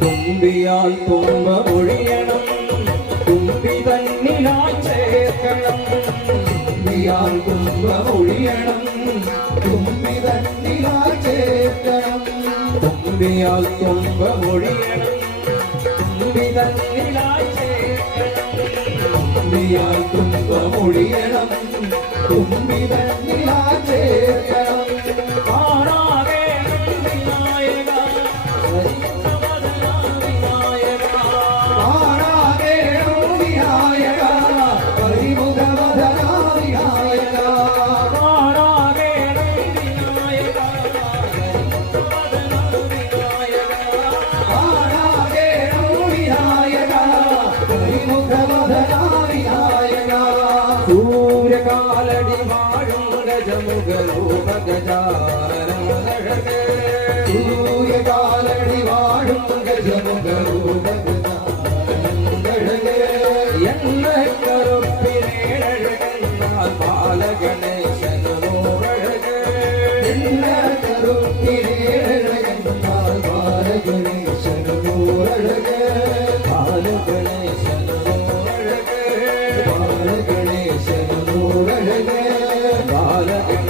തുമ്പിയാൽ തുമ്പ ഒഴിയണം തുമ്പി തന്നിലായി ചേർക്കണം തുമ്പിയാൽ തുമ്പ ഒഴിയണം തുമ്പി തന്നിലായി ചേർക്കണം തുമ്പിയാൽ തുമ്പ ഒഴിയണം തുമ്പി തന്നിലായി ചേർക്കണം തുമ്പിയാൽ തുമ്പ ഒഴിയണം തുമ്പി തന്നിലായി ചേർക്കണം സൂര്യകാലടി വാഴും ഗജമുഖരൂപഗജാനനഴകേ സൂര്യകാലടി വാഴും ഗജമുഖരൂപഗജാനനഴകേ എന്ന കറുപ്പിനേഴഴകന്നാൽ ബാലഗണേശനോഴകേ എന്ന കറുപ്പിനേഴഴകന്നാൽ ബാലഗണേശനോഴകേ ബാലഗണേശനോഴകേ ബാലഗണേശനോഴകേ ബാലഗണേശ